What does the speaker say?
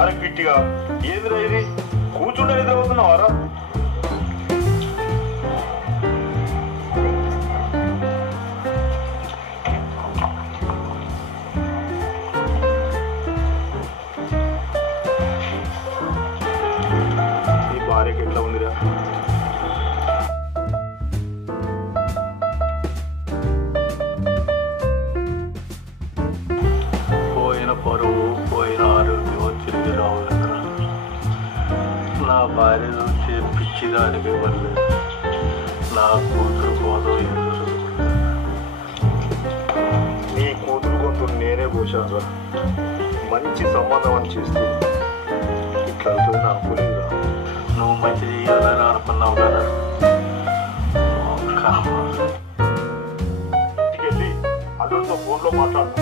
అరే పిట్టిగా ఏదిరా ఇది కూర్చుంటే నిద్రపోతున్నావారా? ఈ భార్యకి ఎట్లా ఉందిరా? పోయిన పరువు పోయిన ఆరోగ్యం తిరిగి రావాలరా. నా భార్య చూసే పిచ్చిదానికి వల్ల నా కూతురు కోసం నీ కూతురు కొంత నేనే పోసాను రా. మంచి సంబంధం అని చేస్తే ఇట్లా అవుతుంది అనుకోలేదురా. నువ్వు మంచి చేయాలని అనుకున్నావు కదా. వెళ్ళి అల్లుడితో ఫోన్లో మాట్లాడుతున్నావు.